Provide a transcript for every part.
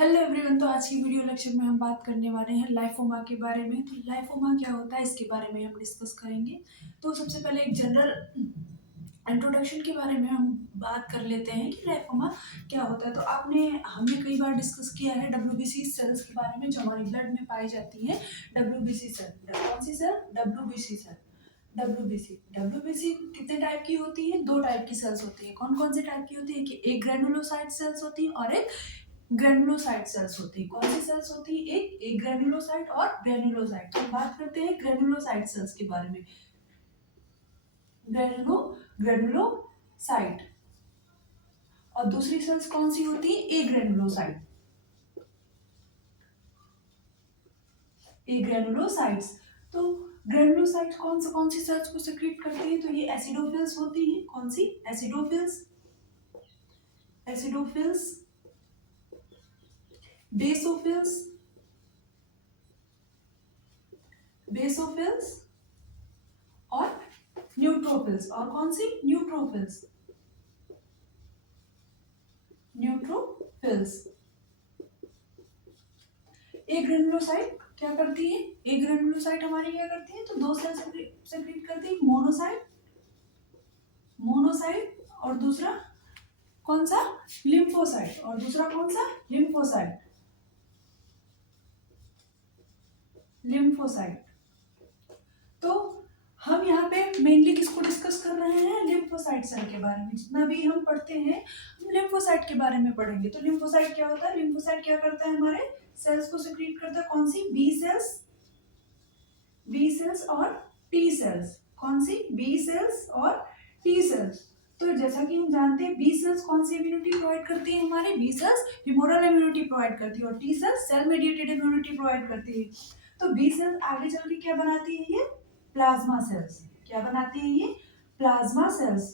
Hello everyone. तो आज की वीडियो लेक्चर में हम बात करने वाले हैं लाइफोमा के बारे में। तो लाइफोमा क्या होता है इसके बारे में हम डिस्कस करेंगे। तो सबसे पहले एक जनरल इंट्रोडक्शन के बारे में हम बात कर लेते हैं कि लाइफोमा क्या होता है। तो हमने कई बार डिस्कस किया है डब्ल्यूबीसी सेल्स के बारे में जो हमारी ब्लड में पाई जाती हैं। डब्ल्यूबीसी सेल, कौन सी cell? WBC cell. WBC WBC कितने टाइप की होती है? दो टाइप की सेल्स होती है। कौन कौन से टाइप की होती है? कि एक ग्रेनुलोसाइट सेल्स होती है और एक ग्रेनुलोसाइट सेल्स होती है। कौन सी सेल्स होती है? एक ग्रेनुलोसाइट और ग्रेनुलोसाइट। तो बात करते हैं ग्रेनुलोसाइट सेल्स के बारे में। ग्रेनुलोसाइट और दूसरी सेल्स कौन सी होती है? ए ग्रेनुलोसाइट। ए ग्रेनुलोसाइट्स। तो ग्रेनुलोसाइट कौन सी सेल्स को सेक्रेट करती है? तो ये एसिडोफिल्स होती है। कौन सी? एसिडोफिल्स। एसिडोफिल्स, बेसोफिल्स, बेसोफिल्स और न्यूट्रोफिल्स। और कौन सी? न्यूट्रोफिल्स। न्यूट्रोफिल्स। एक ग्रेनुलोसाइट क्या करती है? एक ग्रेनुलोसाइट हमारी क्या करती है? तो दो सेल सेक्रेट करती है। मोनोसाइट, मोनोसाइट और दूसरा कौन सा? लिम्फोसाइट। और दूसरा कौन सा? लिम्फोसाइट। लिम्फोसाइट। तो हम यहाँ पे मेनली किसको डिस्कस कर रहे हैं? लिम्फोसाइट सेल के बारे में। जितना भी हम पढ़ते हैं हम लिम्फोसाइट के बारे में पढ़ेंगे। तो लिम्फोसाइट क्या होता है? लिम्फोसाइट क्या करता है? हमारे सेल्स को सिक्रीट करता है। कौन सी? बी सेल्स, बी सेल्स और टी सेल्स। कौन सी? बी सेल्स और टी सेल्स। तो जैसा कि हम जानते हैं बी सेल्स कौन सी इम्यूनिटी प्रोवाइड करती है? हमारे B cells humoral immunity provide करती है और T cells cell mediated immunity provide करती है। तो बी सेल्स आगे चल के क्या बनाती है? ये प्लाज्मा सेल्स। क्या बनाती है ये? Plasma cells.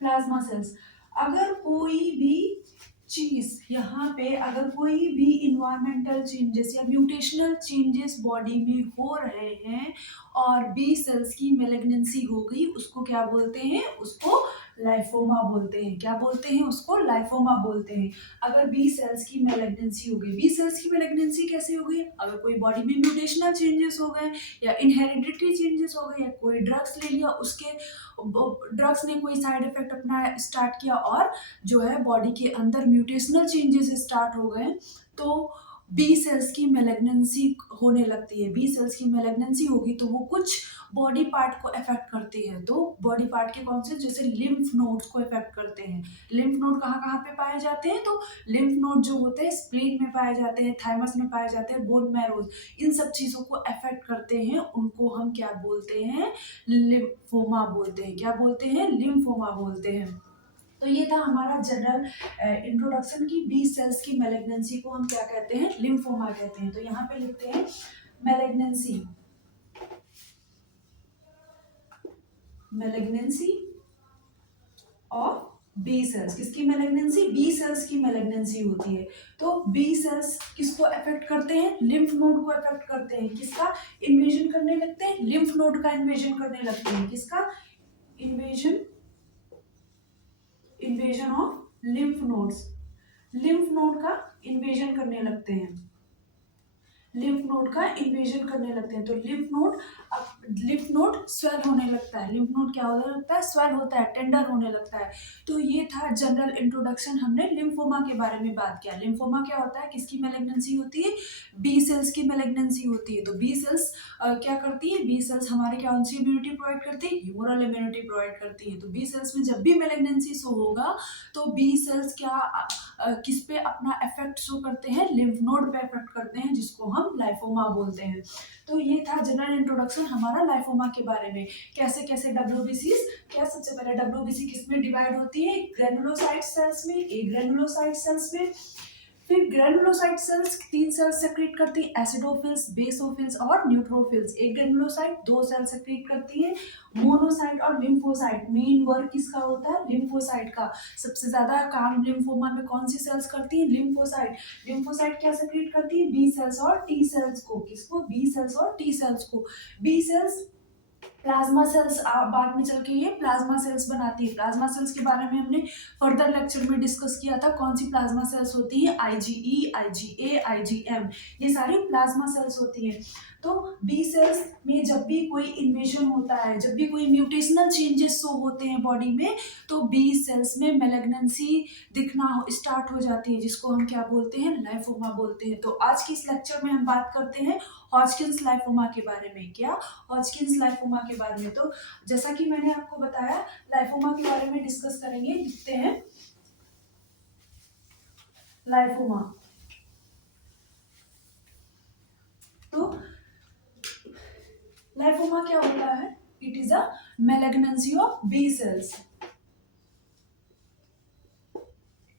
Plasma cells. अगर कोई भी चीज यहाँ पे, अगर कोई भी इन्वायरमेंटल चेंजेस या म्यूटेशनल चेंजेस बॉडी में हो रहे हैं और बी सेल्स की मेलिग्नेंसी हो गई, उसको क्या बोलते हैं? उसको लाइफोमा बोलते हैं। क्या बोलते हैं? उसको लाइफोमा बोलते हैं। अगर बी सेल्स की मेलिग्नेंसी हो गई, बी सेल्स की मेलिग्नेंसी कैसे हो गई? अगर कोई बॉडी में म्यूटेशनल चेंजेस हो गए या इनहेरिडिटरी चेंजेस हो गए या कोई ड्रग्स ले लिया, उसके ड्रग्स ने कोई साइड इफेक्ट अपना स्टार्ट किया और जो है बॉडी के अंदर म्यूटेशनल चेंजेस स्टार्ट हो गए, तो बी सेल्स की मेलिग्नेंसी होने लगती है। बी सेल्स की मेलिग्नेंसी होगी तो वो कुछ बॉडी पार्ट को अफेक्ट करती है। तो बॉडी पार्ट के कौन से? जैसे लिम्फ नोड्स को अफेक्ट करते हैं। लिम्फ नोड कहाँ कहाँ पे पाए जाते हैं? तो लिम्फ नोड जो होते हैं स्प्लीन में पाए जाते हैं, थाइमस में पाए जाते हैं, बोन मैरोज, इन सब चीजों को अफेक्ट करते हैं। उनको हम क्या बोलते हैं? लिम्फोमा बोलते हैं। क्या बोलते हैं? लिम्फोमा बोलते हैं। तो ये था हमारा जनरल इंट्रोडक्शन की बी सेल्स की मेलिग्नेंसी को हम क्या कहते हैं? लिम्फोमा कहते हैं। तो यहाँ पे लिखते हैं malignancy. Malignancy of B cells. किसकी मेलिग्नेंसी? बी सेल्स की मेलिग्नेंसी होती है। तो बी सेल्स किसको अफेक्ट करते हैं? लिम्फ नोड को अफेक्ट करते हैं। किसका इन्वेजन करने लगते हैं? लिम्फ नोड का इन्वेजन करने लगते हैं। किसका? Invasion, invasion of lymph nodes. Lymph node का इन्वेजन करने लगते हैं। लिम्फ नोड का इन्वेजन करने लगते हैं। तो लिम्फ नोड स्वेल होने लगता है। लिम्फ नोड क्या होने लगता है? स्वेल होता है, टेंडर होने लगता है। तो ये था जनरल इंट्रोडक्शन। हमने लिम्फोमा के बारे में बात किया। लिम्फोमा क्या होता है? किसकी मेलिग्नेंसी होती है? बी सेल्स की मेलिग्नेंसी होती है। तो बी सेल्स क्या करती है? बी सेल्स हमारे क्या सी इम्यूनिटी प्रोवाइड करती है? ह्यूमरल इम्यूनिटी प्रोवाइड करती है। तो बी सेल्स में जब भी मेलिग्नेंसी शो होगा तो बी सेल्स क्या किस पे अपना इफेक्ट शो करते हैं? लिम्फ नोड पे इफेक्ट करते हैं, जिसको हम लाइफोमा बोलते हैं। तो ये था जनरल इंट्रोडक्शन हमारा लाइफोमा के बारे में। कैसे कैसे डब्ल्यूबीसीज, क्या सबसे पहले डब्ल्यूबीसी किस में डिवाइड होती है? ग्रेनुलोसाइट सेल्स में, ए ग्रेनुलोसाइट सेल्स में। फिर ग्रेनुलोसाइट सेल्स तीन सेल्स सेक्रेट करती है, एसिडोफिल्स, बेसोफिल्स और न्यूट्रोफिल्स। एक ग्रेनुलोसाइट दो सेल सेक्रेट करती है, मोनोसाइट और लिम्फोसाइट। मेन वर्क किसका होता है? लिम्फोसाइट का। सबसे ज्यादा काम लिम्फोमा में कौन सी सेल्स करती है? लिम्फोसाइट। लिम्फोसाइट क्या सेक्रेट करती है? बी सेल्स और टी सेल्स को। किसको? बी सेल्स और टी सेल्स को। बी सेल्स प्लाज्मा सेल्स बाद में चल के ये प्लाज्मा सेल्स बनाती है। प्लाज्मा सेल्स के बारे में हमने फर्दर लेक्चर में डिस्कस किया था। कौन सी प्लाज्मा सेल्स होती है? आईजीई, आईजीए, आईजीएम, ये सारी प्लाज्मा सेल्स होती हैं। तो बी सेल्स में जब भी कोई इन्वेजन होता है, जब भी कोई म्यूटेशनल चेंजेस शो होते हैं बॉडी में, तो बी सेल्स में मेलिग्नेंसी दिखना स्टार्ट हो जाती है, जिसको हम क्या बोलते हैं? लाइफोमा बोलते हैं। तो आज की इस लेक्चर में हम बात करते हैं हॉजकिंस लाइफोमा के बारे में। क्या? हॉजकिंस लाइफोमा के बारे में। तो जैसा कि मैंने आपको बताया, लाइफोमा के बारे में डिस्कस करेंगे। लिखते हैं लाइफोमा। तो लाइफोमा क्या होता है? It is a malignancy of B cells.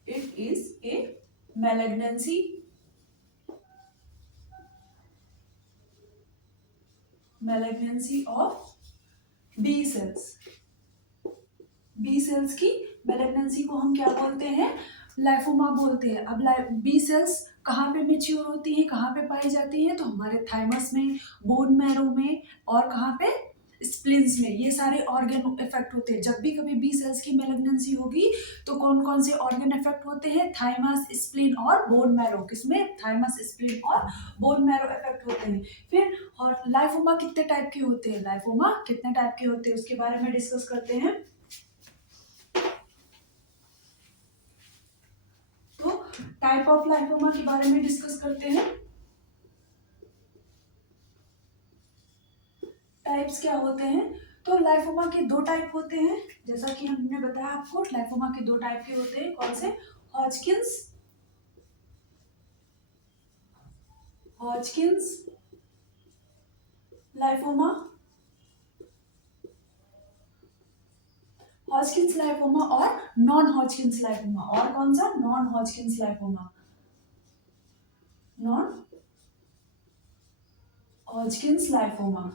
It is a malignancy of B cells. B cells की मेलिग्नेंसी को हम क्या बोलते हैं? लाइफोमा बोलते हैं। अब बी सेल्स कहाँ पे मेच्योर होती है, कहाँ पे पाई जाती है? तो हमारे थाइमस में, बोन मैरो में, और कहाँ पे? स्प्लिन्स में। ये सारे ऑर्गन इफेक्ट होते हैं। जब भी कभी बी सेल्स की मेलिग्नेंसी होगी तो कौन कौन से ऑर्गन इफेक्ट होते हैं? थाइमस, स्प्लिन और बोन मैरो। किसमें? थाइमस, स्प्लिन और बोन मैरो इफेक्ट होते हैं। फिर और लाइफोमा कितने टाइप के होते हैं? लाइफोमा कितने टाइप के होते हैं उसके बारे में डिस्कस करते हैं। टाइप ऑफ लाइफोमा के बारे में डिस्कस करते हैं। टाइप्स क्या होते हैं? तो लाइफोमा के दो टाइप होते हैं, जैसा कि हमने बताया आपको। लाइफोमा के दो टाइप के होते हैं। कौन से? हॉजकिंस लाइफोमा, हॉजकिंस लाइफोमा और नॉन हॉजकिंस लाइफोमा। और कौन सा? नॉन हॉजकिंस लाइफोमा। नॉन हॉजकिंस लाइफोमा।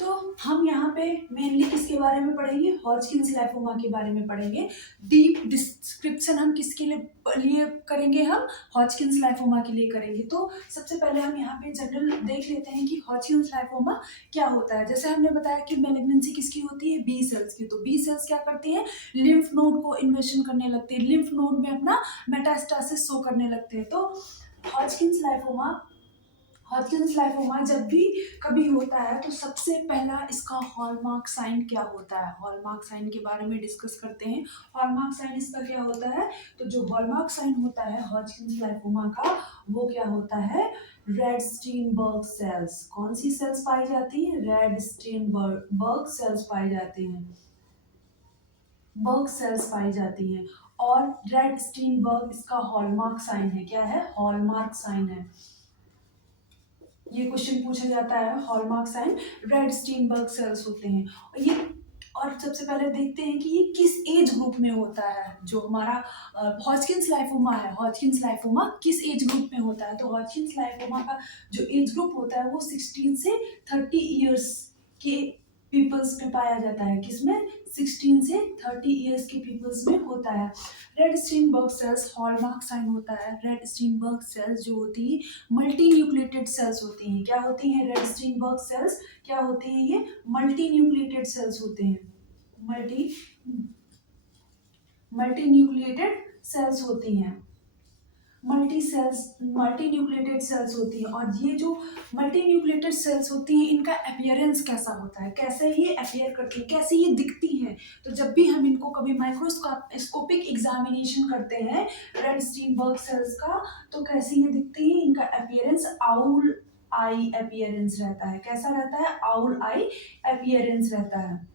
तो हम यहाँ पे मेनली किसके बारे में पढ़ेंगे? हॉजकिंस लाइफोमा के बारे में पढ़ेंगे। डीप डिस्क्रिप्शन हम किसके लिए करेंगे? हम हॉजकिंस लाइफोमा के लिए करेंगे। तो सबसे पहले हम यहाँ पे जनरल देख लेते हैं कि हॉजकिंस लाइफोमा क्या होता है। जैसे हमने बताया कि मेलिग्नेंसी किसकी होती है? बी सेल्स की। तो बी सेल्स क्या करती है? लिम्फ नोड को इन्वेशन करने लगती है, लिम्फ नोड में अपना मेटास्टासिस शो करने लगते हैं। तो हॉजकिंस लाइफोमा जब भी कभी होता है तो सबसे पहला इसका हॉलमार्क साइन क्या होता है? हॉलमार्क साइन के बारे में डिस्कस करते हैं। हॉलमार्क साइन इसका क्या होता है? तो जो हॉलमार्क साइन होता है हॉजकिंस लाइफोमा का, वो क्या होता है? Reed Sternberg cells. कौन सी सेल्स पाई जाती है? रेड स्टीनबर्ग सेल्स पाई जाती हैं। बर्ग सेल्स पाई जाती हैं। और रेड स्टीनबर्ग इसका हॉलमार्क साइन है। क्या है? हॉलमार्क साइन है। ये क्वेश्चन पूछा जाता है। Hallmark sign Reed Sternberg cells होते हैं। और सबसे पहले देखते हैं कि ये किस एज ग्रुप में होता है। जो हमारा हॉजकिंस लाइफोमा है, हॉजकिंस लाइफोमा किस एज ग्रुप में होता है? तो हॉजकिंस लाइफोमा का जो एज ग्रुप होता है वो 16 से 30 ईयर्स के पीपल्स में पाया जाता है। किसमें? 16 से 30 ईयर्स के पीपल्स में होता है। Reed Sternberg cells hallmark sign होता है। रेड स्टीनबर्ग सेल्स जो होती है मल्टी न्यूक्लिएटेड सेल्स होती हैं। क्या होती हैं? रेड स्टीनबर्ग सेल्स क्या होती हैं? ये मल्टी न्यूक्लिएटेड सेल्स होते हैं। मल्टी न्यूक्लिएटेड सेल्स होती हैं। मल्टी न्यूक्लिएटेड सेल्स होती हैं। और ये जो मल्टी न्यूक्लिएटेड सेल्स होती हैं इनका अपीयरेंस कैसा होता है? कैसे ये अपीयर करती है, कैसे ये दिखती हैं? तो जब भी हम इनको कभी माइक्रोस्कोपिक एग्जामिनेशन करते हैं रेड स्टीनबर्ग सेल्स का, तो कैसे ये दिखती है? इनका अपीयरेंस आउल आई अपीयरेंस रहता है। कैसा रहता है? आउल आई अपीयरेंस रहता है।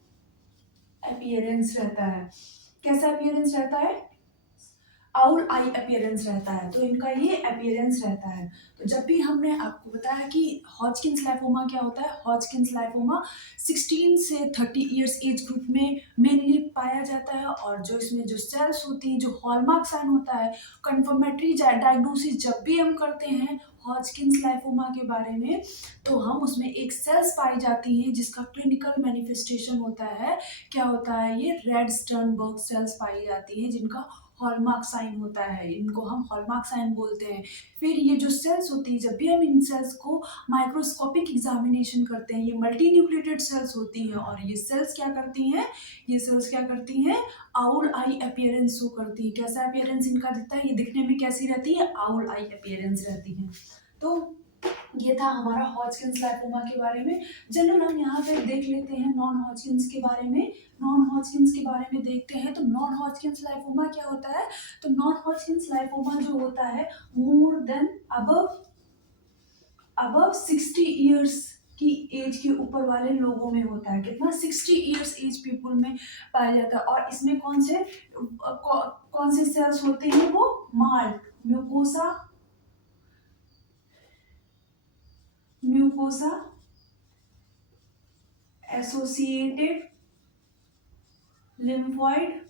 कैसा अपीयरेंस रहता है? आउल आई अपीयरेंस रहता है। तो इनका ये अपीयरेंस रहता है। तो जब भी हमने आपको बताया कि हॉजकिंस लाइफोमा क्या होता है, हॉजकिंस लाइफोमा 16 से 30 इयर्स एज ग्रुप में मेनली पाया जाता है। और जो इसमें जो सेल्स होती हैं, जो हॉलमार्क साइन होता है, कंफर्मेटरी डायग्नोसिस जब भी हम करते हैं हॉजकिंस लाइफोमा के बारे में, तो हम उसमें एक सेल्स पाई जाती है जिसका क्लिनिकल मैनिफेस्टेशन होता है। क्या होता है? ये रेड स्टर्नबर्ग सेल्स पाई जाती है जिनका हॉलमार्क साइन होता है, इनको हम हॉलमार्क साइन बोलते हैं। फिर ये जो सेल्स होती है, जब भी हम इन सेल्स को माइक्रोस्कोपिक एग्जामिनेशन करते हैं, ये मल्टी न्यूक्लिएटेड सेल्स होती हैं और ये सेल्स क्या करती हैं, ये सेल्स क्या करती हैं, आउल आई अपीयरेंस शो करती है। कैसा अपीयरेंस इनका दिखता है, ये दिखने में कैसी रहती है, आउल आई अपीयरेंस रहती है। तो ये था हमारा हॉजकिंस लाइफोमा के बारे में। जनरल हम यहाँ पे देख लेते हैं नॉन हॉजकिंस के बारे में। नॉन हॉजकिंस के बारे में देखते हैं तो नॉन हॉजकिंस लाइफोमा क्या होता है, तो नॉन हॉजकिंस लाइफोमा जो होता है मोर देन अबव 60 ईयर्स की एज के ऊपर वाले लोगों में होता है। कितना, 60 ईयर्स एज पीपल में पाया जाता है। और इसमें कौन से सेल्स होते हैं, वो mark mucosa associated lymphoid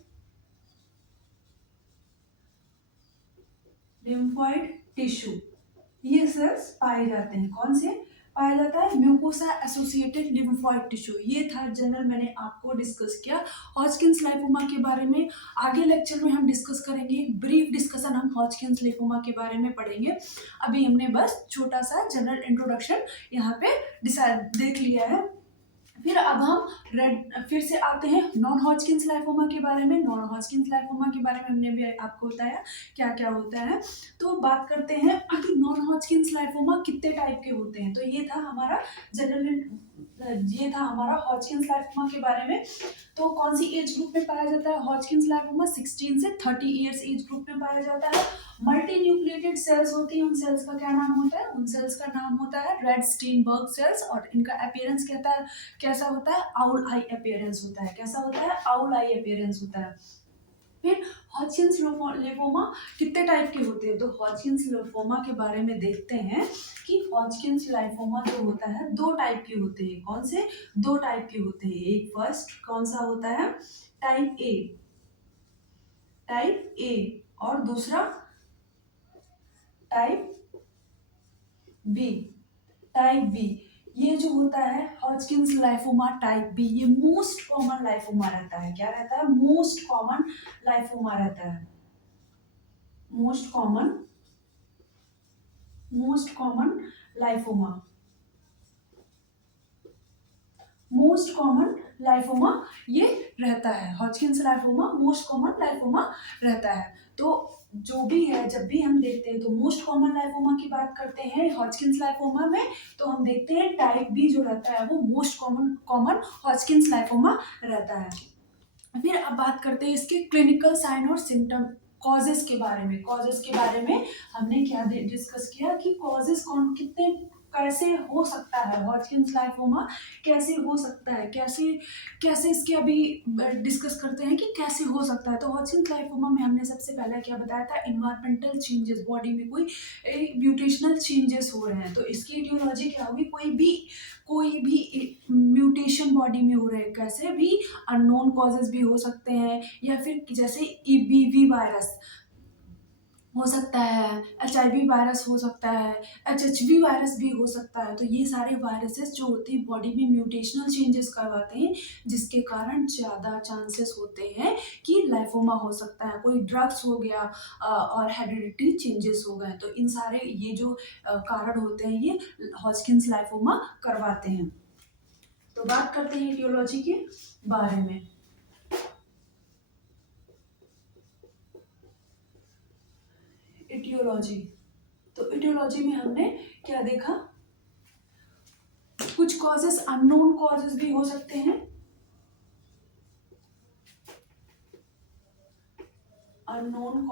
tissue, ये सेल्स पाए जाते हैं। कौन से पाया जाता है, म्यूकोसा एसोसिएटेड लिम्फोइड टिश्यू। ये था जनरल मैंने आपको डिस्कस किया हॉजकिंस लाइफोमा के बारे में। आगे लेक्चर में हम डिस्कस करेंगे, ब्रीफ डिस्कशन हम हॉजकिंस लाइफोमा के बारे में पढ़ेंगे। अभी हमने बस छोटा सा जनरल इंट्रोडक्शन यहाँ पे देख लिया है। फिर अब हम फिर से आते हैं नॉन हॉजकिंस लाइफोमा के बारे में। नॉन हॉजकिंस लाइफोमा के बारे में हमने भी आपको बताया क्या क्या होता है। तो बात करते हैं कि नॉन हॉजकिंस लाइफोमा कितने टाइप के होते हैं। तो ये था हमारा हॉजकिंस लाइफोमा के बारे में। तो कौन सी एज ग्रुप में पाया जाता है हॉजकिंस लाइफोमा, 16 से 30 ईयर्स एज ग्रुप में पाया जाता है। मल्टी न्यूक्लिएटेड सेल्स होती हैं, उन सेल्स का क्या नाम होता है, उन सेल्स का नाम होता है रेड स्टीनबर्ग सेल्स। और इनका अपीयरेंस कैसा होता है, आउल आई अपीयरेंस होता है। कैसा होता है, आउल आई अपीयरेंस होता है। फिर हॉजकिंस लिम्फोमा कितने टाइप के होते हैं, तो हॉजकिंस लिम्फोमा के बारे में देखते हैं कि हॉजकिंस लाइफोमा जो होता है दो टाइप के होते हैं। कौन से, दो टाइप के होते हैं। एक फर्स्ट कौन सा होता है, टाइप ए और दूसरा टाइप बी। ये जो होता है हॉजकिंस लाइफोमा टाइप बी, ये मोस्ट कॉमन लाइफोमा रहता है। क्या रहता है, मोस्ट कॉमन लाइफोमा रहता है। मोस्ट कॉमन लाइफोमा ये रहता है। हॉजकिंस लाइफोमा मोस्ट कॉमन लाइफोमा रहता है। तो जो भी है, जब भी हम देखते हैं तो मोस्ट कॉमन लाइफोमा की बात करते हैं हॉजकिंस लाइफोमा में, तो हम देखते हैं टाइप बी जो रहता है वो मोस्ट कॉमन हॉजकिंस लाइफोमा रहता है। फिर अब बात करते हैं इसके क्लिनिकल साइन और सिम्टम, कॉजेस के बारे में। कॉजेस के बारे में हमने क्या डिस्कस किया कि कॉजेस कितने कैसे हो सकता है, हॉजकिंस लाइफोमा कैसे हो सकता है, कैसे इसके अभी डिस्कस करते हैं कि कैसे हो सकता है। तो हॉजकिंस लाइफोमा में हमने सबसे पहले क्या बताया था, इन्वायरमेंटल चेंजेस, बॉडी में कोई म्यूटेशनल चेंजेस हो रहे हैं। तो इसकी इटियोलॉजी क्या होगी, कोई भी म्यूटेशन बॉडी में हो रहे हैं। कैसे भी अननोन कॉजेज भी हो सकते हैं, या फिर जैसे ईबीवी वायरस हो सकता है, HIV वायरस हो सकता है, HHV वायरस भी हो सकता है। तो ये सारे वायरसेस जो होते हैं बॉडी में म्यूटेशनल चेंजेस करवाते हैं, जिसके कारण ज़्यादा चांसेस होते हैं कि लाइफोमा हो सकता है। कोई ड्रग्स हो गया और हेरिडिटी चेंजेस हो गए, तो इन सारे ये जो कारण होते हैं ये हॉजकिंस लाइफोमा करवाते हैं। तो बात करते हैं इटियोलॉजी के बारे में। इटियोलॉजी, तो इटियोलॉजी में हमने क्या देखा, कुछ कॉजेस अननोन कॉजेस भी हो सकते हैं। अननोन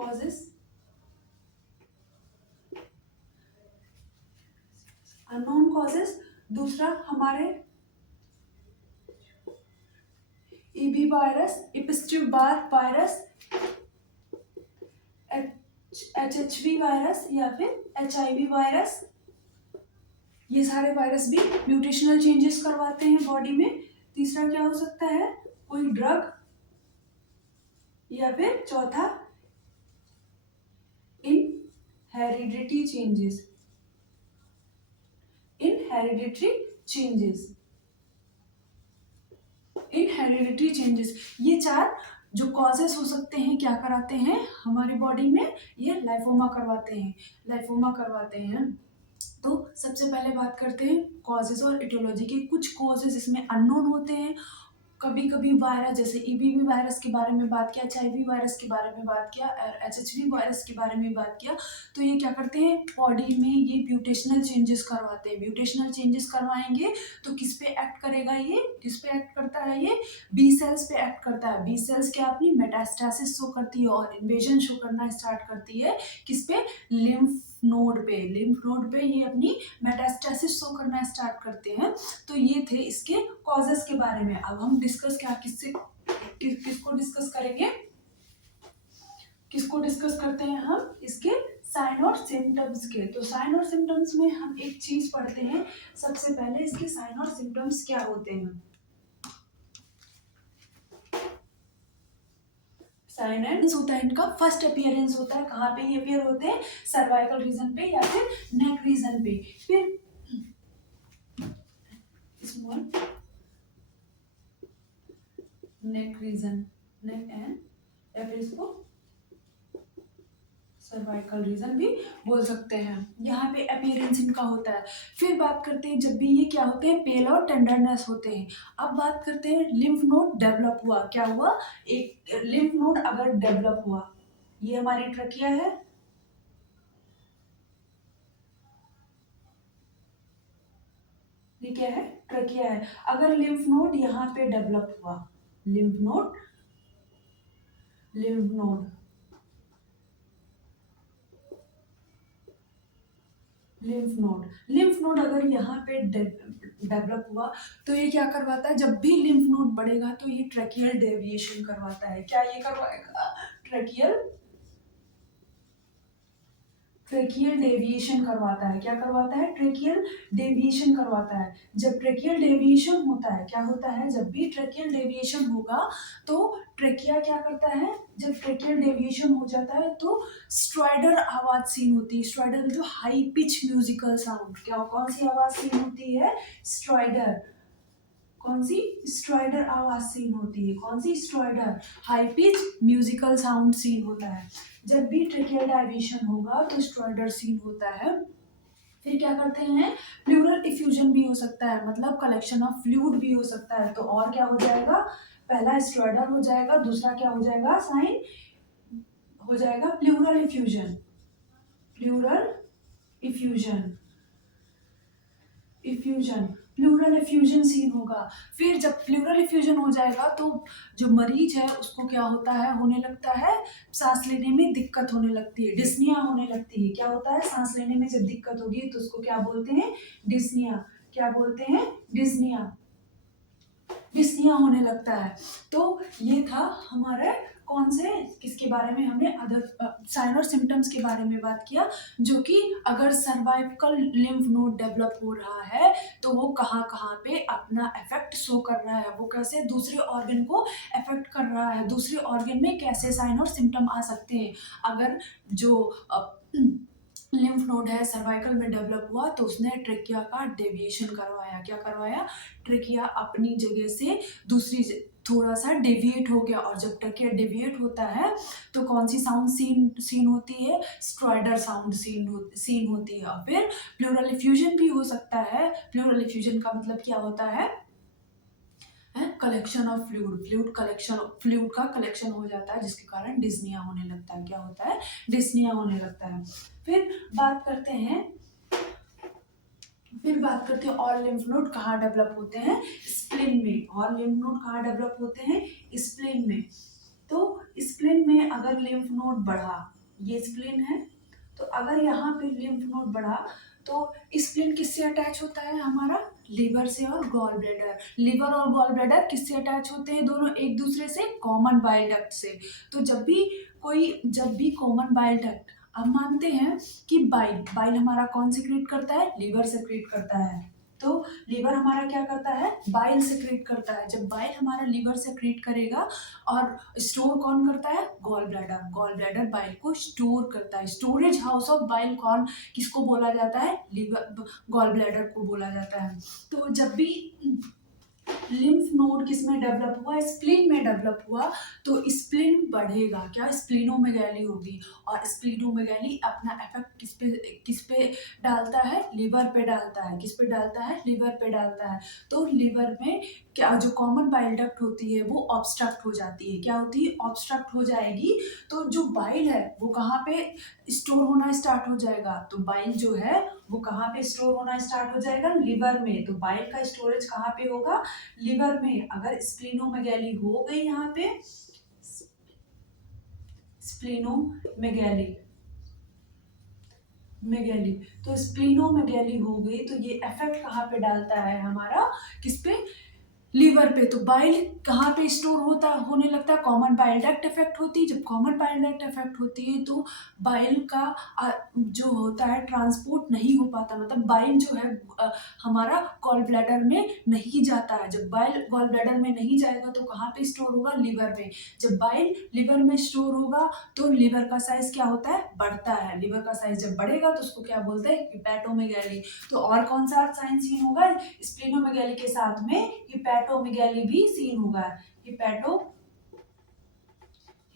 कॉजेस, दूसरा हमारे EB virus, Epstein Barr virus, HHV virus या फिर HIV वायरस, ये सारे वायरस भी म्यूटेशनल चेंजेस करवाते हैं बॉडी में। तीसरा क्या हो सकता है, कोई ड्रग, या फिर चौथा हेरिडिटरी चेंजेस। ये चार जो कॉजेस हो सकते हैं क्या कराते हैं हमारी बॉडी में, ये लाइफोमा करवाते हैं, लाइफोमा करवाते हैं। तो सबसे पहले बात करते हैं कॉजेज और इटियोलॉजी के। कुछ कॉजेज इसमें अननोन होते हैं, कभी कभी वायरस जैसे ईबीवी वायरस के बारे में बात किया, एचआईवी वायरस के बारे में बात किया, एचएचवी वायरस के बारे में बात किया, तो ये क्या करते हैं बॉडी में ये ब्यूटेशनल चेंजेस करवाते हैं। ब्यूटेशनल चेंजेस करवाएंगे तो किस पे एक्ट करेगा, ये किस पे एक्ट करता है, ये बी सेल्स पे एक्ट करता है। बी सेल्स क्या अपनी मेटास्टेसिस शो करती है और इन्वेजन शो करना स्टार्ट करती है, किस पे, लिम्फ नोड पे। लिम्फ नोड पे ये अपनी मेटास्टेसिस शो करना स्टार्ट करते हैं। तो ये थे इसके कॉजेस के बारे में। अब हम डिस्कस क्या किसको डिस्कस करेंगे, किसको डिस्कस करते हैं हम, इसके साइन और सिम्टम्स के। तो साइन और सिम्टम्स में हम एक चीज पढ़ते हैं, सबसे पहले इसके साइन और सिम्टम्स क्या होते हैं। साइन एंड होता है इनका, फर्स्ट अपीयरेंस होता है, कहाँ पे ये अपीयर होते हैं, सर्वाइकल रीजन पे या फिर नेक रीजन पे। फिर small neck region, neck and या फिर इसको सर्वाइकल रीजन भी बोल सकते हैं। यहाँ पे अपीयरेंस इनका होता है। फिर बात करते हैं जब भी ये क्या होते हैं, पेल और टेंडरनेस होते हैं। अब बात करते हैं लिम्फ नोड डेवलप हुआ, क्या हुआ, एक लिम्फ नोड अगर डेवलप हुआ, ये हमारी ट्रकिया है, ये क्या है, ट्रकिया है। अगर लिम्फ नोड यहाँ पे डेवलप हुआ, lymph node, lymph node, lymph node, lymph node अगर यहाँ पे डेवलप हुआ तो ये क्या करवाता है, जब भी लिम्फ नोड बढ़ेगा तो ये ट्रैकियल डेविएशन करवाता है। क्या ये करवाएगा, ट्रैकियल, ट्रेकियल डेविएशन करवाता है। क्या करवाता है, ट्रेकियल डेविएशन करवाता है। जब ट्रेकियल डेविएशन होता है, क्या होता है, जब भी ट्रेकियल डेविएशन होगा तो ट्रेकिया क्या करता है, जब ट्रेकियल डेविएशन हो जाता है तो स्ट्राइडर आवाज सीन होती है। स्ट्राइडर जो हाई पिच म्यूजिकल साउंड, क्या कौन सी आवाज सीन होती है, स्ट्राइडर, कौन सी, स्ट्राइडर आवाज सीन होती है, कौन सी, stridor, high pitch musical sound seen होता है। जब भी ट्रेकियल डाइवेशन होगा तो स्ट्राइडर सीन होता है। फिर क्या करते हैं, प्लूरल इफ्यूजन भी हो सकता है, मतलब कलेक्शन ऑफ फ्लूइड भी हो सकता है। तो और क्या हो जाएगा, पहला स्ट्राइडर हो जाएगा, दूसरा क्या हो जाएगा, साइन हो जाएगा pleural effusion, pleural effusion, effusion, pleural effusion seen होगा। फिर जब प्लूरल इफ्यूजन हो जाएगा तो जो मरीज है उसको क्या होता है, होने लगता है, सांस लेने में दिक्कत होने लगती है, डिस्निया होने लगती है। क्या होता है, सांस लेने में जब दिक्कत होगी तो उसको क्या बोलते हैं, डिस्निया, क्या बोलते हैं, डिस्निया, डिस्निया होने लगता है। तो ये था हमारे कौन से, किसके बारे में, हमने अदर साइन और सिम्टम्स के बारे में बात किया, जो कि अगर सर्वाइकल लिम्फ नोड डेवलप हो रहा है तो वो कहाँ कहाँ पे अपना इफेक्ट शो कर रहा है, वो कैसे दूसरे ऑर्गन को इफेक्ट कर रहा है, दूसरे ऑर्गन में कैसे साइन और सिम्टम आ सकते हैं। अगर जो लिम्फ नोड है सर्वाइकल में डेवलप हुआ तो उसने ट्रेकिया का डेविएशन करवाया, क्या करवाया, ट्रेकिया अपनी जगह से दूसरी थोड़ा सा डेविएट हो गया, और जब ट्रेकिया डेविएट होता है तो कौन सी साउंड सीन होती है, स्ट्राइडर साउंड सीन होती है। और फिर प्लूरल इफ्यूजन भी हो सकता है। प्लूरल इफ्यूजन का मतलब क्या होता है, collection of fluid collection, fluid का कलेक्शन हो जाता है जिसके कारण डिस्निया होने लगता है। क्या होता है, डिस्निया होने लगता है। फिर बात करते हैं, और लिम्फ नोड कहाँ डेवलप होते हैं, स्प्लीन में। और लिम्फ नोड कहाँ डेवलप होते हैं, स्प्लीन में। तो स्प्लीन में अगर लिम्फ नोड बढ़ा, ये स्प्लीन है, तो अगर यहाँ पे लिम्फ नोड बढ़ा तो स्प्लीन किससे अटैच होता है हमारा, लीवर से और गॉल ब्लैडर। लीवर और गॉल ब्लैडर किससे अटैच होते हैं, दोनों एक दूसरे से, कॉमन बाइल डक्ट से। तो जब भी कॉमन बाइल डक्ट, अब मानते हैं कि बाइल हमारा कौन सिक्रीट करता है, लीवर सिक्रीट करता है। तो लीवर हमारा क्या करता है, बाइल सिक्रीट करता है। जब बाइल हमारा लीवर सिक्रीट करेगा और स्टोर कौन करता है, gallbladder. Gallbladder bile को स्टोर करता है। स्टोरेज हाउस ऑफ बाइल कौन, किसको बोला जाता है, लीवर, गॉल ब्लैडर को बोला जाता है। तो जब भी लिम्फ नोड किस में डेवलप हुआ, स्प्लीन में डेवलप हुआ, तो स्प्लीन बढ़ेगा, क्या स्प्लीनोमेगैली होगी। और स्प्लीनोमेगैली अपना इफेक्ट किस पे डालता है, लिवर पे डालता है। किस पे डालता है, लिवर पे डालता है। तो लिवर में क्या जो कॉमन बाइल डक्ट होती है वो ऑब्स्ट्रक्ट हो जाती है। क्या होती है, ऑब्स्ट्रक्ट हो जाएगी। तो जो बाइल है वो कहाँ पे स्टोर होना स्टार्ट हो जाएगा, तो बाइल जो है वो कहाँ पे स्टोर होना स्टार्ट हो जाएगा, लिवर में। तो बाइल का स्टोरेज कहाँ पे होगा, लिवर में। अगर स्प्लीनोमेगैली हो गई यहाँ पे, स्प्लीनोमेगैली मेगैली, तो स्प्लीनोमेगैली हो गई तो ये इफेक्ट कहाँ पे डालता है हमारा, किस पे, लीवर पे। तो बाइल कहाँ पे स्टोर होने लगता है, कॉमन बाइल डक्ट इफेक्ट होती है। जब कॉमन बाइल डक्ट इफेक्ट होती है तो बाइल का जो होता है ट्रांसपोर्ट नहीं हो पाता, मतलब बाइल जो है हमारा गॉल ब्लैडर में नहीं जाता है। जब बाइल गॉल ब्लैडर में नहीं जाएगा तो कहाँ पे स्टोर होगा, लिवर में। जब बाइल लिवर में स्टोर होगा तो लिवर का साइज क्या होता है, बढ़ता है। लिवर का साइज जब बढ़ेगा तो उसको क्या बोलते हैं, हिपैटोमेगैली। तो और कौन सा साइन सीन होगा, स्प्लीनोमेगैली के साथ में हिपैटोमेगैली भी सीन होगा।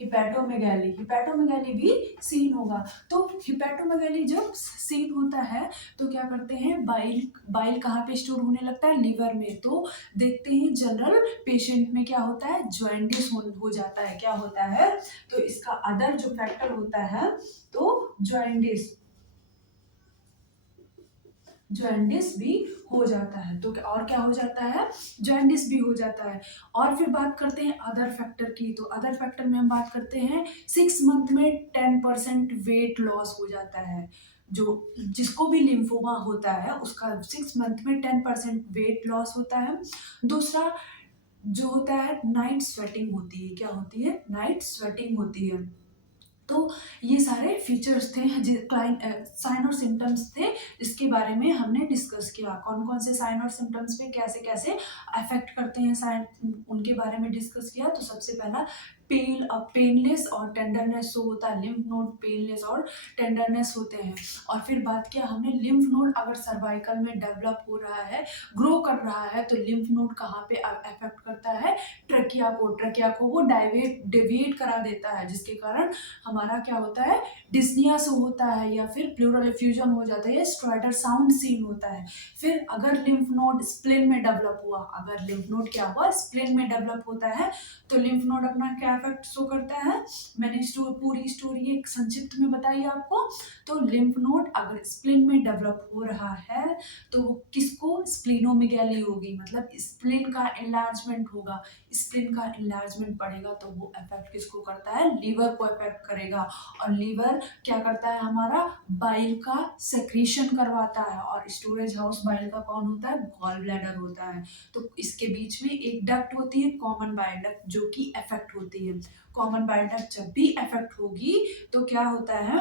हिपैटोमेगैली भी सीन होगा। तो हिपैटोमेगैली जब सीन होता है तो क्या करते हैं, बाइल कहाँ पे स्टोर होने लगता है, लिवर में। तो देखते हैं जनरल पेशेंट में क्या होता है, जॉइंटिस हो जाता है। क्या होता है, तो इसका अदर जो फैक्टर होता है तो जॉइंटिस भी हो जाता है। तो और क्या हो जाता है, जॉइंटिस भी हो जाता है। और फिर बात करते हैं अदर फैक्टर की। तो अदर फैक्टर में हम बात करते हैं 6 मंथ में 10% वेट लॉस हो जाता है। जो जिसको भी लिम्फोमा होता है उसका 6 मंथ में 10% वेट लॉस होता है। दूसरा जो होता है, नाइट स्वेटिंग होती है। क्या होती है, नाइट स्वेटिंग होती है। तो ये सारे फीचर्स थे, साइन और सिम्टम्स थे, इसके बारे में हमने डिस्कस किया। कौन कौन से साइन और सिम्टम्स में कैसे कैसे अफेक्ट करते हैं साइन, उनके बारे में डिस्कस किया। तो सबसे पहला पेनलेस और टेंडरनेस शो होता है। लिम्फ नोड पेनलेस और टेंडरनेस होते हैं। और फिर बात किया हमने, लिम्फ नोड अगर सर्वाइकल में डेवलप हो रहा है, ग्रो कर रहा है, तो लिम्फ नोड कहाँ पे अफेक्ट करता है, ट्रकिया को वो डेविएट करा देता है, जिसके कारण हमारा क्या होता है, डिस्निया शो होता है, या फिर प्लूरल एफ्यूजन हो जाता है, स्ट्राइडर साउंड सीन होता है। फिर अगर लिम्फ नोड स्प्लेन में डेवलप हुआ, अगर लिम्फ नोड क्या हुआ, स्प्लेन में डेवलप होता है, तो लिम्फ नोड अपना क्या इफेक्ट शो करता है। मैंने पूरी स्टोरी एक संक्षिप्त में बताई आपको। तो लिम्फ नोड अगर स्प्लेन में डेवलप हो रहा है तो किसको, स्प्लीनोमेगैली होगी, मतलब स्प्लीन का एनलार्जमेंट होगा। स्प्लीन का एनलार्जमेंट बढ़ेगा तो वो इफेक्ट किसको करता है, लीवर को इफेक्ट करेगा। और लीवर क्या करता है, हमारा बाइल का सेक्रीशन करवाता है। और स्टोरेज हाउस बाइल का कौन होता है, गॉल ब्लैडर होता है। तो इसके बीच में एक डक्ट होती है, कॉमन बाइल डक्ट, जो कि इफेक्ट होती है। कॉमन बाइल डक्ट जब भी इफेक्ट होगी तो क्या होता है,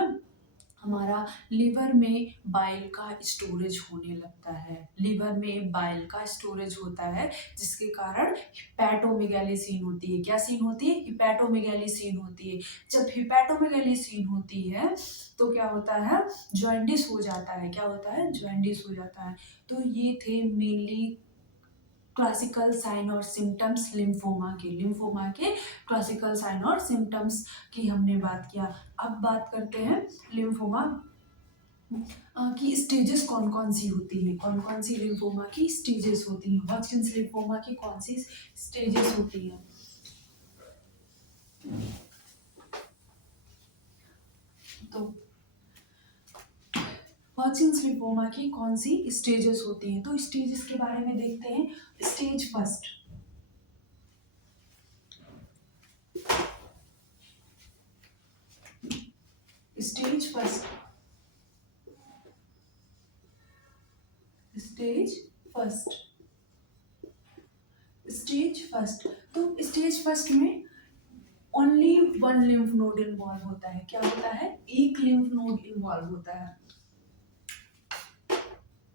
हमारा लिवर में बाइल का स्टोरेज होने लगता है। लिवर में बाइल का स्टोरेज होता है, जिसके कारण हिपैटोमेगैली सीन होती है। क्या सीन होती है, हिपैटोमेगैली सीन होती है। जब हिपैटोमेगैली सीन होती है तो क्या होता है, जॉइंटिस हो जाता है। क्या होता है, जॉइंटिस हो जाता है। तो ये थे मेनली क्लासिकल साइन और सिम्टम्स लिम्फोमा के क्लासिकल साइन और सिम्टम्स की हमने बात किया। अब बात करते हैं लिम्फोमा की स्टेजेस कौन कौन सी होती हैं, कौन कौन सी लिम्फोमा की स्टेजेस होती हैं, हॉजकिंस लिम्फोमा की कौन सी स्टेजेस होती हैं। तो हॉजकिंस लिम्फोमा की कौन सी स्टेजेस होती हैं, तो स्टेजेस के बारे में देखते हैं। Stage first, stage first, stage first, stage first. तो स्टेज फर्स्ट में only one lymph node involve होता है। क्या होता है, एक लिम्फ नोड इन्वॉल्व होता है।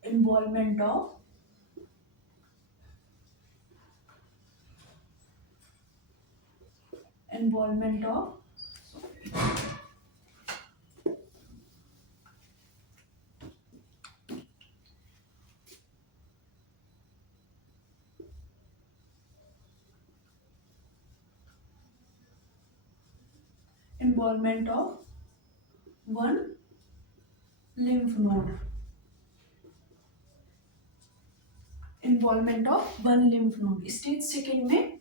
Involvement of involvement of involvement of one lymph node, involvement of one lymph node। Stage second में,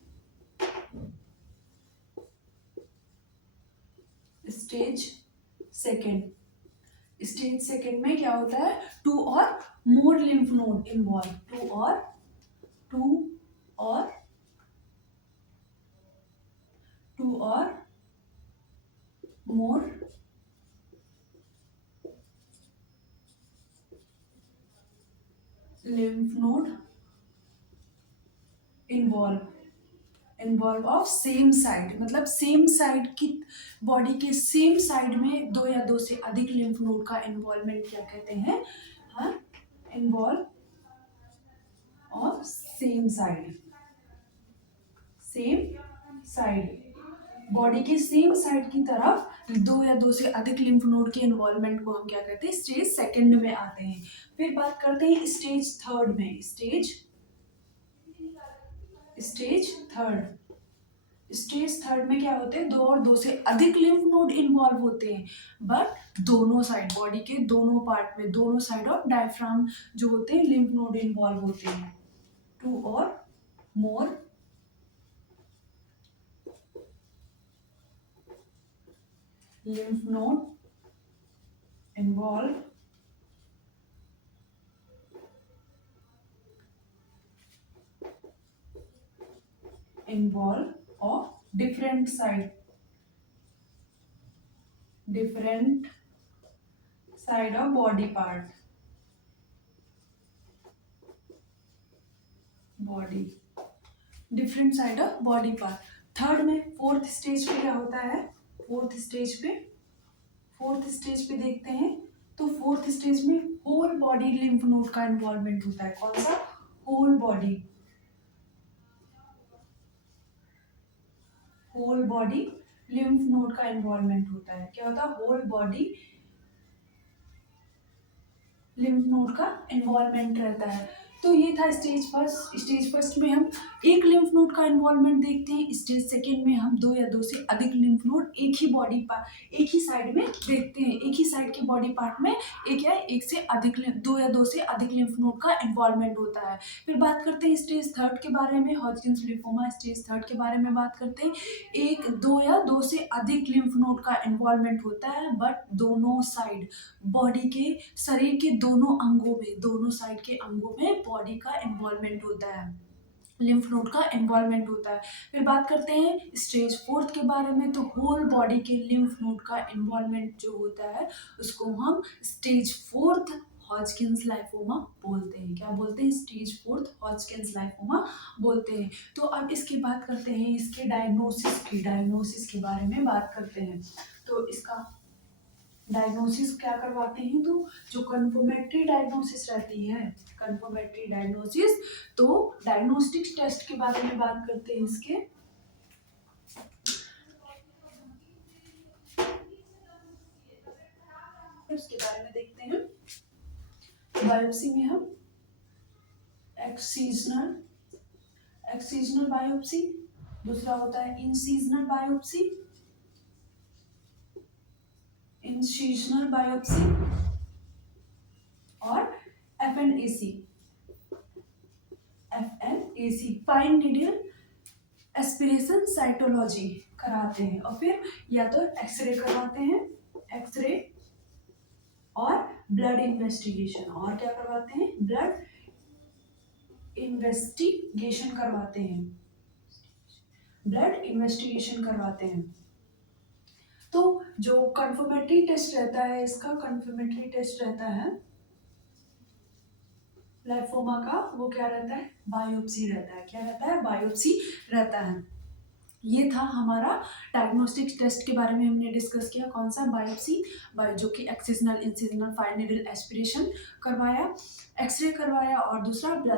स्टेज सेकेंड में क्या होता है, two or more lymph node involve, two or more lymph node involve of same side, मतलब same side की body के same side में दो या दो से अधिक लिम्फ नोड का इन्वॉल्वमेंट क्या कहते हैं, हाँ, involve of same side, body के सेम साइड की तरफ दो या दो से अधिक लिम्फ नोड के इन्वॉल्वमेंट को हम क्या कहते हैं, स्टेज सेकंड में आते हैं। फिर बात करते हैं स्टेज थर्ड में। स्टेज थर्ड में क्या होते हैं, दो और दो से अधिक लिम्फ नोड इन्वॉल्व होते हैं, बट दोनों साइड, बॉडी के दोनों पार्ट में, दोनों साइड ऑफ डायफ्राम जो होते हैं लिम्फ नोड इन्वॉल्व होते हैं। To or more lymph node involve of different side of body part, different side of body part। Third में फोर्थ स्टेज पे क्या होता है, फोर्थ स्टेज पे देखते हैं, तो फोर्थ स्टेज में होल बॉडी लिम्फ नोड का इन्वॉल्वमेंट होता है। कौन सा, होल बॉडी लिम्फ नोड का इन्वॉल्वमेंट होता है। क्या होता है, होल बॉडी लिम्फ नोड का इन्वॉल्वमेंट रहता है। तो ये था स्टेज फर्स्ट में हम एक लिम्फ नोड का इन्वॉल्वमेंट देखते हैं। स्टेज सेकेंड में हम दो या दो से अधिक लिम्फ नोड एक ही साइड में देखते हैं, एक ही साइड के बॉडी पार्ट में दो या दो से अधिक लिम्फ नोड का इन्वॉल्वमेंट होता है। फिर बात करते हैं स्टेज थर्ड के बारे में, हॉजकिंस लिम्फोमा स्टेज थर्ड के बारे में बात करते हैं। एक दो या दो से अधिक लिम्फ नोड का इन्वॉल्वमेंट होता है, बट दोनों साइड बॉडी के, शरीर के दोनों अंगों में, दोनों साइड के अंगों में बॉडी का इन्वॉल्वमेंट होता है, लिम्फ नोड का इन्वॉल्वमेंट होता है। फिर बात करते हैं स्टेज फोर्थ के बारे में, तो होल बॉडी के लिम्फ नोड का इन्वॉल्वमेंट जो होता है उसको हम स्टेज फोर्थ हॉजकिंस लाइफोमा बोलते हैं। क्या बोलते हैं, स्टेज फोर्थ हॉजकिंस लाइफोमा बोलते हैं। तो अब इसकी बात करते हैं, इसके डायग्नोसिस के बारे में बात करते हैं। तो इसका डायग्नोसिस क्या करवाते हैं, तो जो कन्फर्मेटरी डायग्नोसिस रहती है, कन्फर्मेटरी डायग्नोसिस, तो डायग्नोस्टिक टेस्ट के बारे में बात करते हैं। इसके बारे में देखते हैं। बायोप्सी में हम एक्सीजनल बायोप्सी, दूसरा होता है इंसीजनल बायोप्सी और FNAC fine needle aspiration cytology कराते हैं। और फिर या तो एक्सरे करवाते हैं, एक्सरे और ब्लड इन्वेस्टिगेशन, और क्या करवाते हैं, ब्लड इन्वेस्टिगेशन करवाते हैं। तो जो कंफर्मेटरी टेस्ट रहता है, इसका कंफर्मेटरी टेस्ट रहता है लाइफोमा का, वो क्या रहता है, बायोप्सी रहता है। क्या रहता है, बायोप्सी रहता है। ये था हमारा डायग्नोस्टिक टेस्ट के बारे में हमने डिस्कस किया। कौन सा, बायोप्सी, जो कि excisional, incisional, fine needle aspiration करवाया, एक्सरे करवाया, और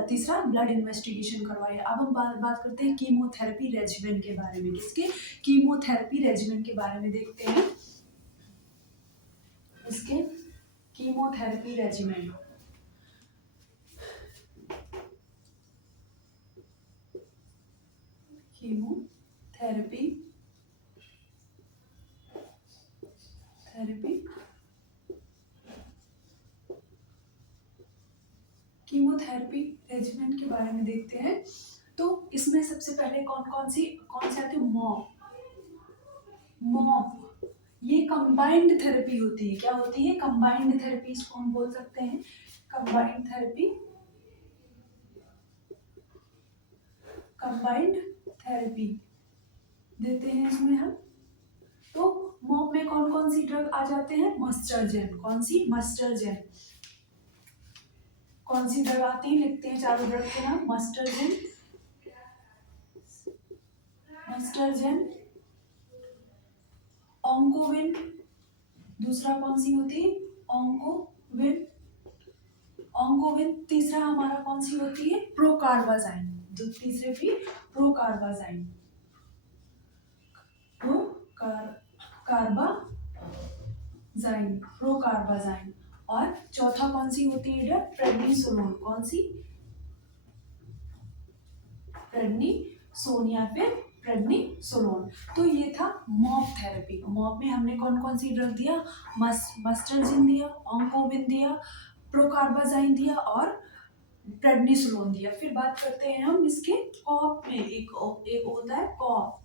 तीसरा ब्लड इन्वेस्टिगेशन करवाया। अब हम बात करते हैं कीमोथेरेपी रेजिमेन के बारे में। किसके, कीमोथेरेपी रेजिमेन के बारे में देखते हैं। इसके chemotherapy regimen, chemotherapy chemotherapy, chemotherapy regiment के बारे में देखते हैं। तो इसमें सबसे पहले कौन से आते हैं? मॉप ये कंबाइंड थेरेपी होती है। क्या होती है? कंबाइंड थेरेपी, इसको हम बोल सकते हैं कंबाइंड थेरेपी। कंबाइंड थेरेपी देते हैं इसमें हम। तो मॉप में कौन सी ड्रग आ जाते हैं? मस्टर्जेन। कौन सी? मस्टर्जेन। कौन सी ड्रग आती है? लिखते हैं चारों ड्रग के नाम। मस्टर्जेन, मस्टर्जेन, ऑन्कोविन, दूसरा कौन सी होती है? ऑन्कोविन, ऑन्कोविन। तीसरा हमारा कौन सी होती है? प्रोकार्बाजाइन। जो तीसरे भी प्रोकार्बाजाइन, प्रोकार्बाजाइन, प्रोकार्बाजाइन। और चौथा कौन सी होती है? प्रेडनिसोलोन। कौन सी? प्रेडनिसोन या फिर प्रेडनिसोलोन। तो ये था मॉप थेरेपी। मॉप में हमने कौन सी ड्रग दिया? मस्टर्जिन दिया, ऑन्कोविन दिया, प्रोकार्बाजाइन दिया और प्रेडनिसोलोन दिया। फिर बात करते हैं हम इसके कॉप में। एक होता है कॉप।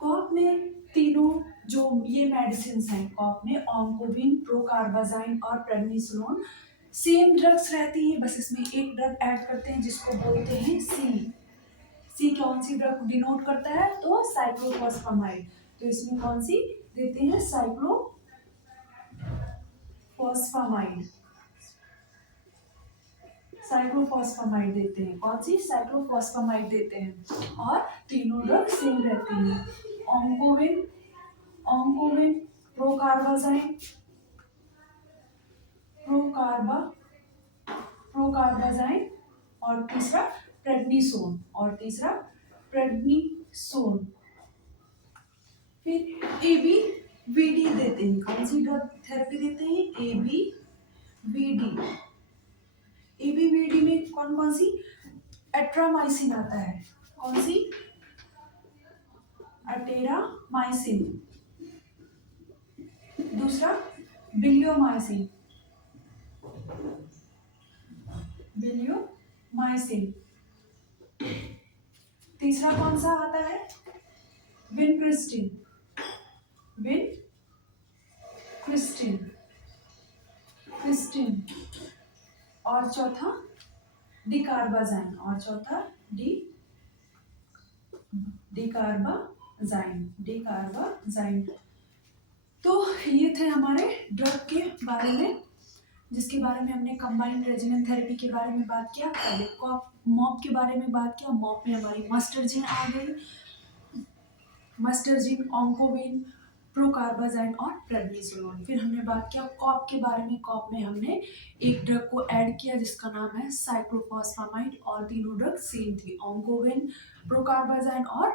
कॉप में तीनों जो ये मेडिसिन हैं, कॉप में ऑन्कोविन, प्रोकार्बाजाइन और प्रेडनिसोलोन सेम ड्रग्स रहती है, बस इसमें एक ड्रग ऐड करते हैं जिसको बोलते हैं सी। सी कौन सी ड्रग डिनोट करता है? तो साइक्लोफॉस्फामाइड। तो इसमें कौन सी देते हैं? साइक्लोफॉस्फामाइड। साइक्लोफॉस्फामाइड देते हैं। कौन सी? साइक्लोफॉस्फामाइड देते हैं। और तीनों ड्रग सेम रहती हैं। ऑन्कोविन, प्रोकार्बाजाइन, प्रोकार्बाजाइन और तीसरा प्रेडनिसोन। फिर एबीवीडी देते हैं। कौन सी ड्रग थेरेपी देते हैं? एबीवीडी में कौन सी? एट्रामाइसिन आता है। कौन सी? एटेरामाइसिन। दूसरा बिलियोमाइसिन। तीसरा कौन सा आता है? विनक्रिस्टिन। और चौथा डिकार्बाजाइन। डिकार्बाजाइन। तो ये थे हमारे ड्रग के बारे में, जिसके बारे में हमने कंबाइंड रेजिमेंट थेरेपी के बारे में बात किया। पहले मॉप के बारे में बात किया। मॉप में हमारी मस्टर्जिन आ गई, मस्टर्जिन, ऑन्कोविन, प्रोकार्बाजाइन और प्रेडनिसोलोन। फिर हमने बात किया कॉप के बारे में। कॉप में हमने एक ड्रग को ऐड किया जिसका नाम है साइक्लोफॉस्फामाइड और तीनों ड्रग सेम थी, ऑन्कोविन, प्रोकार्बाजाइन और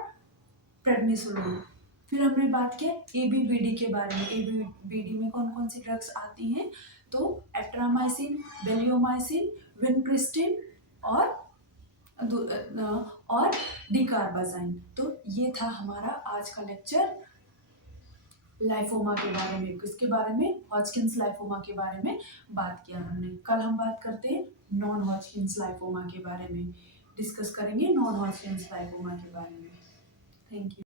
प्रेडनिसोलोन। फिर हमने बात किया एबीवीडी के बारे में। एबीवीडी में कौन सी ड्रग्स आती हैं? तो एट्रामाइसिन, बेलियोमाइसिन, विनक्रिस्टिन और डिकार्बाजाइन। तो ये था हमारा आज का लेक्चर लाइफोमा के बारे में। किसके बारे में? हॉजकिंस लाइफोमा के बारे में बात किया हमने। कल हम बात करते हैं नॉन हॉजकिंस लाइफोमा के बारे में, डिस्कस करेंगे नॉन हॉजकिंस लाइफोमा के बारे में। Thank you.